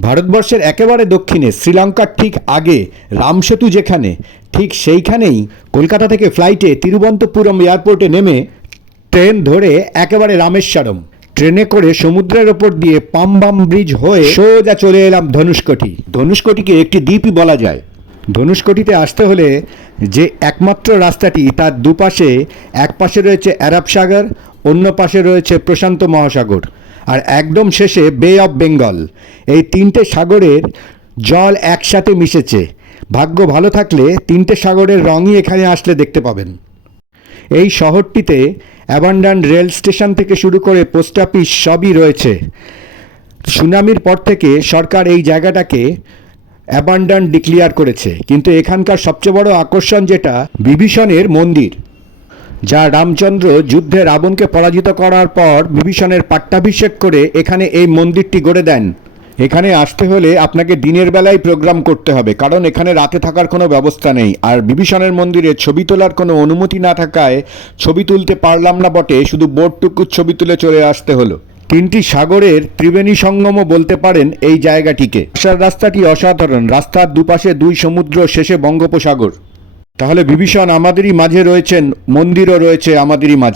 ভারতবর্ষের একেবারে দক্ষিণে, শ্রীলঙ্কার ঠিক আগে, রামসেতু যেখানে, ঠিক সেইখানেই কলকাতা থেকে ফ্লাইটে তিরুবন্তপুরম এয়ারপোর্টে নেমে ট্রেন ধরে একেবারে রামেশ্বরম। ট্রেনে করে সমুদ্রের ওপর দিয়ে পামবাম ব্রিজ হয়ে সোজা চলে এলাম ধনুষ্কটি। ধনুষ্কটিকে একটি দ্বীপই বলা যায়। ধনুষ্কটিতে আসতে হলে যে একমাত্র রাস্তাটি, তার দুপাশে এক পাশে রয়েছে অ্যারাব সাগর, অন্য পাশে রয়েছে প্রশান্ত মহাসাগর। আর একদম শেষে বে অফ বেঙ্গল এই তিনটে সাগরের জল একসাথে মিশেছে। ভাগ্য ভালো থাকলে তিনটে সাগরের রঙই এখানে আসলে দেখতে পাবেন। এই শহরটিতে অ্যাবান্ডান রেল স্টেশন থেকে শুরু করে পোস্ট অফিস সবই রয়েছে। সুনামির পর থেকে সরকার এই জায়গাটাকে অ্যাবান্ডান ডিক্লিয়ার করেছে। কিন্তু এখানকার সবচেয়ে বড় আকর্ষণ যেটা, বিভীষণের মন্দির। যা রামচন্দ্র যুদ্ধে রাবণকে পরাজিত করার পর বিভীষণের পাট্টাভিষেক করে এখানে এই মন্দিরটি গড়ে দেন। এখানে আসতে হলে আপনাকে দিনের বেলায় প্রোগ্রাম করতে হবে, কারণ এখানে রাতে থাকার কোনো ব্যবস্থা নেই। আর বিভীষণের মন্দিরে ছবি তোলার কোনো অনুমতি না থাকায় ছবি তুলতে পারলাম না বটে, শুধু বোর্ডটুকু ছবি তুলে চলে আসতে হলো। তিনটি সাগরের ত্রিবেণী সঙ্গমও বলতে পারেন এই জায়গাটিকে। আসার রাস্তাটি অসাধারণ, রাস্তার দুপাশে দুই সমুদ্র, শেষে বঙ্গোপসাগর। তাহলে বিভীষণ আমাদেরই মাঝে রয়েছেন মন্দিরও রয়েছে আমাদেরই মাঝে।